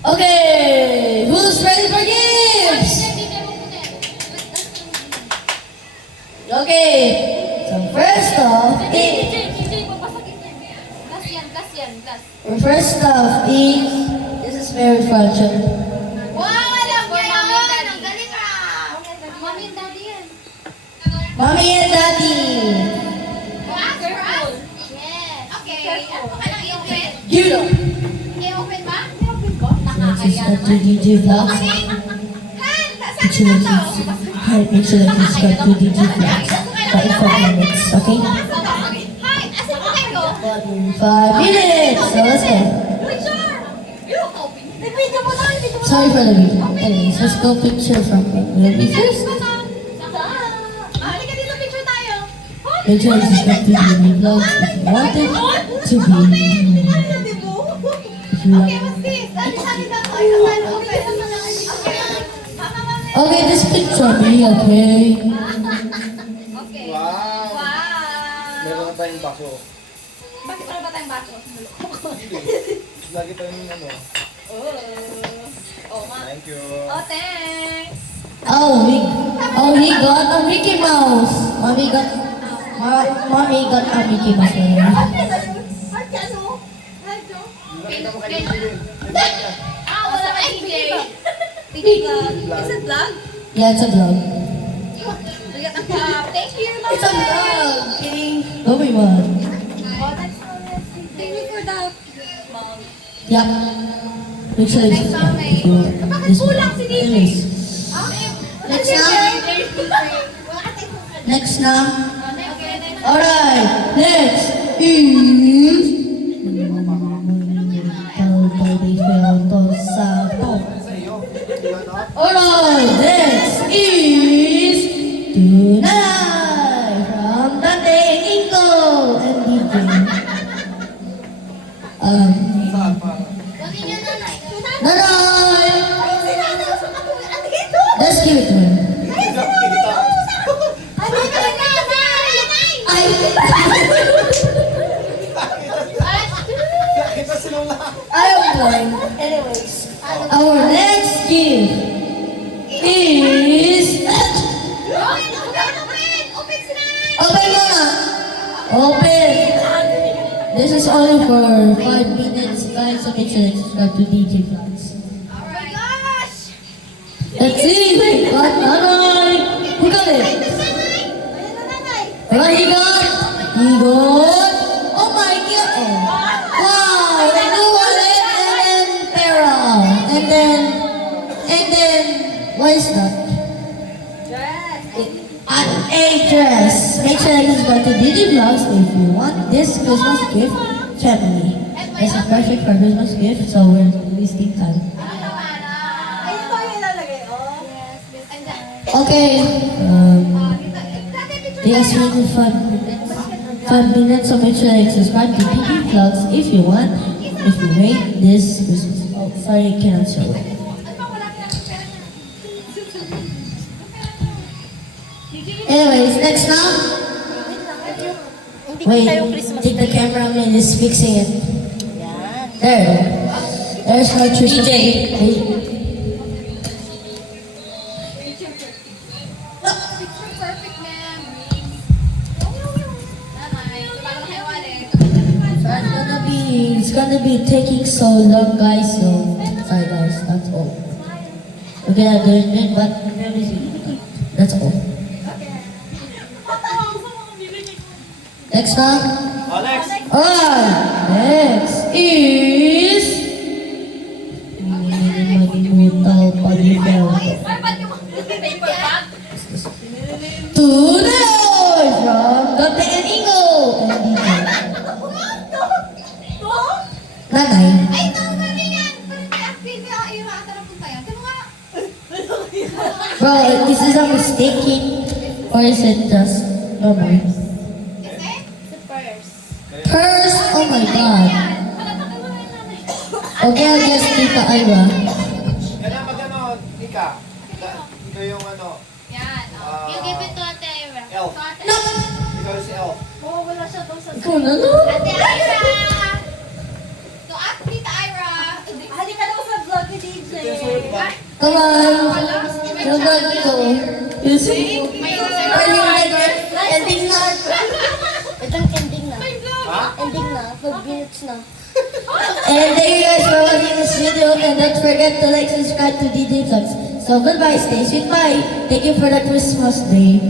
Okay, who's ready for gifts? Okay, so first off, first off is, this is very fragile. Wow, alam niya yun! Ang galing ah! Mommy and daddy yan. Mommy and Daddy. Wow, careful! Yes. Okay. Ano ka lang i-open? Give it up. I-open ba? I-open ba? This is Nakakaya what naman. DJ Vlogs. Okay. Han, Make sure saan that na you to? hi, make sure that you subscribe to DJ Vlogs. 5 minutes, okay? Hi, asan po kayo? 5 minutes. So let's go. Picture! You open. Nag-video mo na, video mo na. Sorry for the video. Anyways, let's go picture from me first. Halika dito, picture tayo. Make sure to subscribe to DJ Vlogs if you want it to be. If you Okay, like. what's this? Sabi na ako. Okay, okay. Okay, this picture me, okay? Okay. Wow! Wow. Meron na tayong baso. Bakit wala ba tayong baso? Lagi tayong ano. Oh, ma. Thank you. Oh, thanks. We got a Mickey Mouse. Mommy got a Mickey Mouse. Ah, wala ka DJ. DJ vlog. Is it vlog? Yeah, it's a vlog. Ligat ang cup. Thank you. It's a vlog. Kidding. Don't be mad. Oh, that's so nice. Thank you for the mug. Yup. Make sure you Next subscribe okay. if you want Bakit this kulang si DJ? Anyways, Next na. Next na. Okay, next. Alright, next is Baby Felto Sato. Sa iyo. Ano? Alright, next is Tunay from Dante Ingo and DJ. Saan pa? Gawin niyo nanay. Nanay! Ay, si nanay. Andito. Let's give it to him. Ay, si nanay. Ano ka nanay? Ay! Kita silang lahat. I don't mind. Anyways, our next gift is... Open si nanay. Open muna! Open! This is only for 5 minutes, guys, so make sure to subscribe to DJ Vlogs. Oh my gosh. Let's see! Got nanay! Who got it? Ayan na nanay. What he got? He got... Oh my god! Wow! The new wallet and then Pearl. And then... What is that? A dress. Make sure you subscribe to DJ Vlogs if you want this Christmas gift, family. It's a perfect for Christmas gift, so we're wasting time. Ayun ba yung ilalagay? Oh. Yes, yes. Andyan. Okay. Yes, we need 5 minutes, so make sure you subscribe to DJ Vlogs if you want. If you rate this Christmas. Oh, sorry, I cannot show it. Anyways, next now. Wait, think the cameraman is fixing it. There. There's no Trisha. Picture perfect memories. Nanay, bago kayo wallet. It's gonna be taking so long, guys. So sorry, guys. That's all. Okay, I'm doing it, but that's all. Next one. Alex! Alright, next is Malimutal Pagifel. Ay, ba't yung paper bag? Tunay from Dante and Ingo and DJ. Nanay. Ay, normally yan. Pero may activity ako. Ayun, ata na punta yan. Sino nga? Bro, is this a mistaking or is it just normal? Is it? The purse. Purse? Oh my god. Yan. Palatakay mo na yung nanay. Okay, I guess Tita Ira. Yan ang magano, Ika. Ito yung ano, Yan. Oh. You give it to Ate Ira. Elf. To Ate No! ikaw si Elf. Oo, wala siya doon sa... Ikaw na no? Ate Ira! To Ate Tita Ira! Halika daw sa vlog ni Come on. Come on, go. You see? Ending na. Itong ending na. Ha? Ending na. 5 minutes na. And thank you guys for watching this video. And don't forget to like, subscribe to DJ Vlogs. So goodbye, stay sweet, bye. Thank you for the Christmas day.